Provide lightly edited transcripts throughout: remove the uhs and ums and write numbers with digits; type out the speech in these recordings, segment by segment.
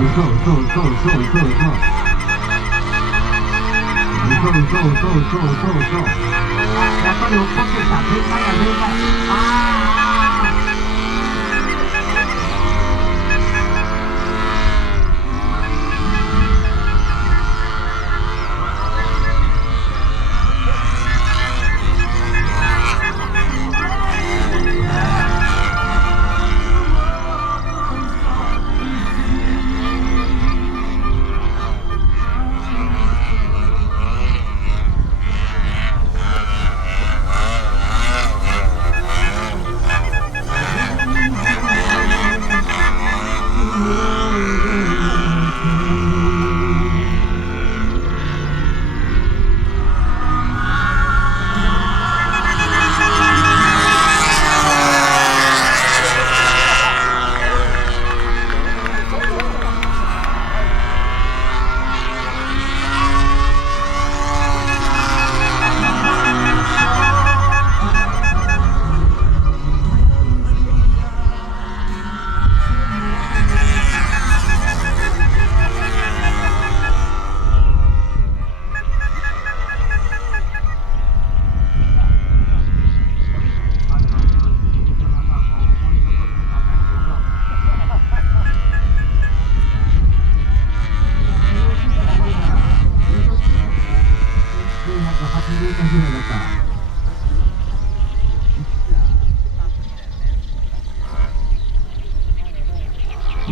やっぱり怒ってた。正解や、正解。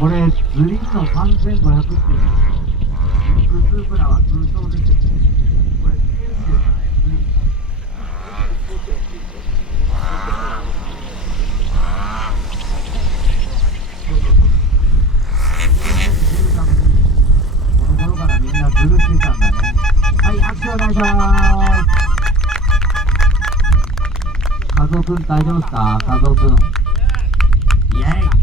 これ、グリーンの3500っていうのは、普通プラは通称ですよ。これ、スケールですよね、グリーン。この頃からみんなズルしてたんだね。はい、拍手お願いします。カズオくん大丈夫ですか？カズオくん。イェイ。